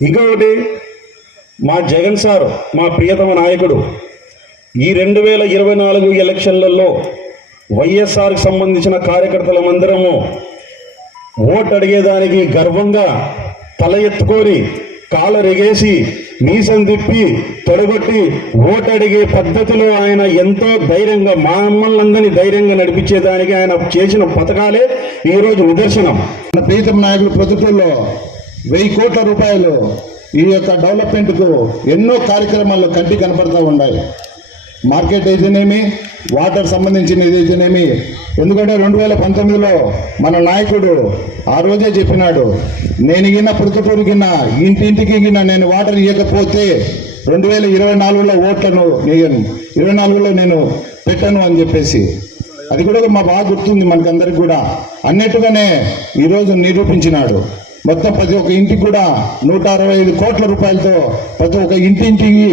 ఇంకొకటి మా జగన్ సార్ మా ప్రియతమ నాయకుడు ఈ రెండు వేల ఇరవై నాలుగు ఎలక్షన్లలో వైఎస్ఆర్కి సంబంధించిన కార్యకర్తలమందరము ఓటు అడిగేదానికి గర్వంగా తల ఎత్తుకొని కాలరెగేసి మీసం తిప్పి తొడగొట్టి ఓటు అడిగే పద్ధతిలో ఆయన ఎంతో ధైర్యంగా మా అమ్మలందరినీ ధైర్యంగా నడిపించేదానికి ఆయన చేసిన పథకాలే ఈరోజు నిదర్శనం. మన ప్రీతం నాయకులు ప్రభుత్వంలో వెయ్యి కోట్ల రూపాయలు ఈ యొక్క డెవలప్మెంట్కు ఎన్నో కార్యక్రమాల్లో కంటి కనపడతా ఉన్నాయి. మార్కెట్ అయితేనేమి వాటర్ సంబంధించిన అయితేనేమి ఎందుకంటే రెండు వేల పంతొమ్మిదిలో మన నాయకుడు ఆ రోజే చెప్పినాడు నేను గిన్న ప్రొద్దుటూరు గిన్న ఇంటింటికి గిన్న నేను వాటర్ ఇవ్వకపోతే రెండు వేల ఇరవై నాలుగులో ఓట్లను నేను ఇరవై నాలుగులో నేను పెట్టను అని చెప్పేసి. అది కూడా మా బాగా గుర్తుంది మనకందరికి కూడా. అన్నట్టుగానే ఈరోజు నిరూపించినాడు. మొత్తం ప్రతి ఒక్క ఇంటికి కూడా నూట అరవై ఐదు కోట్ల రూపాయలతో ప్రతి ఒక్క ఇంటింటికి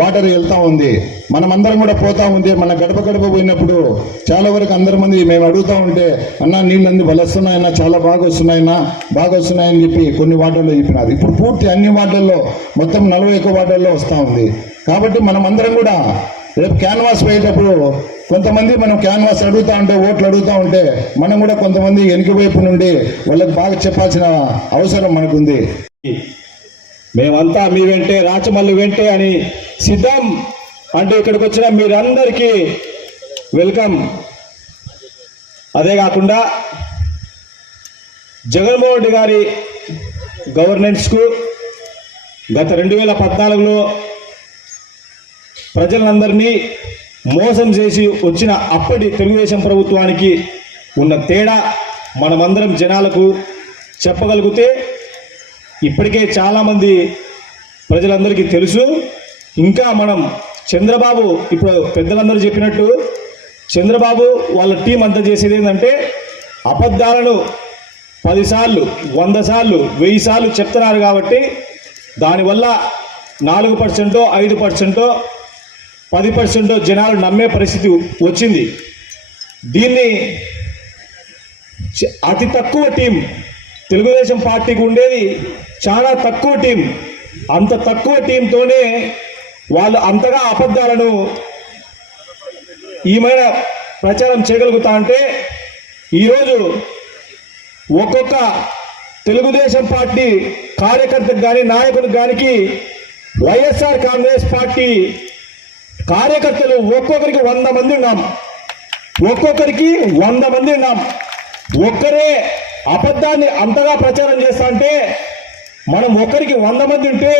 వాటర్ వెళ్తా ఉంది. మనమందరం కూడా పోతా ఉంది మన గడప గడప పోయినప్పుడు చాలా వరకు అందరి మంది మేము అడుగుతూ ఉంటే అన్న నీళ్ళు అన్ని వస్తున్నాయన్నా చాలా బాగా వస్తున్నాయన్నా బాగా వస్తున్నాయని చెప్పి కొన్ని వాటర్లో చెప్పినారు. ఇప్పుడు పూర్తి అన్ని వాటర్లో మొత్తం నలభై ఒక్క వాటర్లో వస్తూ ఉంది. కాబట్టి మనం అందరం కూడా రేపు క్యాన్వాస్ పోయేటప్పుడు కొంతమంది మనం క్యాన్వాస్ అడుగుతూ ఉంటే ఓట్లు అడుగుతా ఉంటే మనం కూడా కొంతమంది వెనుక వైపు నుండి వాళ్ళకి బాగా చెప్పాల్సిన అవసరం మనకుంది. మేమంతా మీ వెంటే రాచమల్లి వెంటే అని సిద్ధం. అంటే ఇక్కడికి వచ్చిన మీరందరికీ వెల్కమ్. అదే కాకుండా జగన్మోహన్ రెడ్డి గారి గవర్నెన్స్కు గత రెండు వేల పద్నాలుగులో ప్రజలందరినీ మోసం చేసి వచ్చిన అప్పటి తెలుగుదేశం ప్రభుత్వానికి ఉన్న తేడా మనమందరం జనాలకు చెప్పగలిగితే ఇప్పటికే చాలామంది ప్రజలందరికీ తెలుసు. ఇంకా మనం చంద్రబాబు ఇప్పుడు పెద్దలందరూ చెప్పినట్టు చంద్రబాబు వాళ్ళ టీం అంతా చేసేది ఏంటంటే అబద్ధాలను పదిసార్లు వంద సార్లు వెయ్యి సార్లు చెప్తున్నారు కాబట్టి దానివల్ల నాలుగు పర్సెంటో ఐదు పర్సెంటో పది పర్సెంట్ జనాలు నమ్మే పరిస్థితి వచ్చింది. దీన్ని అతి తక్కువ టీం తెలుగుదేశం పార్టీకి ఉండేది చాలా తక్కువ టీం. అంత తక్కువ టీంతోనే వాళ్ళు అంతగా అబద్ధాలను ఈమైన ప్రచారం చేయగలుగుతా అంటే ఈరోజు ఒక్కొక్క తెలుగుదేశం పార్టీ కార్యకర్తకు కానీ నాయకుడికి కానీ వైఎస్ఆర్ కాంగ్రెస్ పార్టీ కార్యకర్తలు ఒక్కొక్కరికి వంద మంది ఉన్నాం. ఒక్కొక్కరికి వంద మంది ఉన్నాం. ఒక్కరే అబద్ధాన్ని అంతగా ప్రచారం చేస్తా అంటే మనం ఒక్కరికి వంద మంది ఉంటే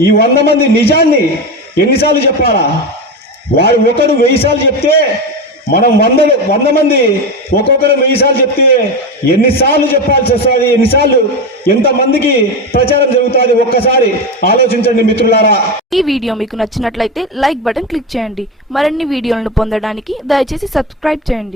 ఈ వంద మంది నిజాన్ని ఎన్నిసార్లు చెప్పాలా? వాడు ఒకరు వెయ్యి సార్లు చెప్తే మనం వంద వంద మంది ఒక్కొక్కరు వెయ్యి సార్లు చెప్తే ఎన్నిసార్లు చెప్పాల్సి వస్తుంది ఎన్నిసార్లు ఎంతమందికి ప్రచారం జరుగుతుంది ఒక్కసారి ఆలోచించండి మిత్రులారా. ఈ వీడియో మీకు నచ్చినట్లయితే లైక్ బటన్ క్లిక్ చేయండి. మరిన్ని వీడియోలను పొందడానికి దయచేసి సబ్స్క్రైబ్ చేయండి.